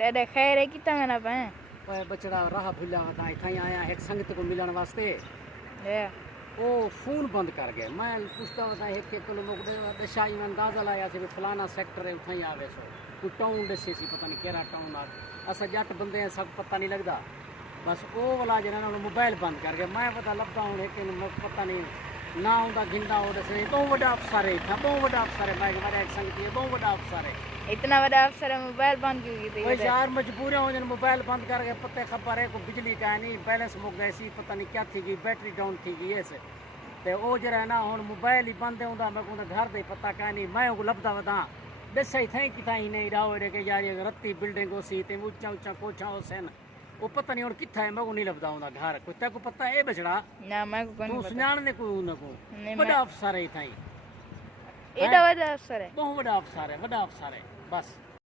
ॾाढा खैर है कितना वेना पे पर बचड़ा राह भुलिया ता इथाई आया एक संगत को मिलण वास्ते ओ फोन बंद कर गए। मैं पूछता होता एक किलो मुकदे दशाई में अंदाजा लाया से फलाना सेक्टर है उठाई आवे सो कोई टाउन दसे सी पता नहीं केड़ा टाउन आ असा जट बंदे हैं सब पता नहीं लगदा। बस ओ वाला जना मोबाइल बंद कर गया। मैं पता लगता हूँ एक पता नहीं ना उनका गिंदा हो दसे बहुत बड़ा अफसर है था बहुत बड़ा अफसर है। मैं मेरा एक संगति है बहुत बड़ा अफसर है। इतना बड़ा अफसर है मोबाइल बंद क्यों की थी यार मजबूर हो जन मोबाइल बंद करके पत्ते खबर है को बिजली का नहीं बैलेंस मुक गई सी पता नहीं क्या थी गई बैटरी डाउन थी गई ऐसे ते ओ जरा ना हुन मोबाइल ही बंद होंदा मैं को घर दे पता का नहीं मैं को लभदा वदा दस ही थे कि ताई नहीं राव रे के यार रत्ती बिल्डिंग हो सी ते ऊंचा ऊंचा कोठा हो सन ओ पता नहीं और किथा है मैं को नहीं लभदा होंदा घर को ते को पता है बछड़ा ना मैं को तू सुनान ने को न को बड़ा अफसर है ताई एडा बड़ा अफसर है बहुत बड़ा अफसर है बस।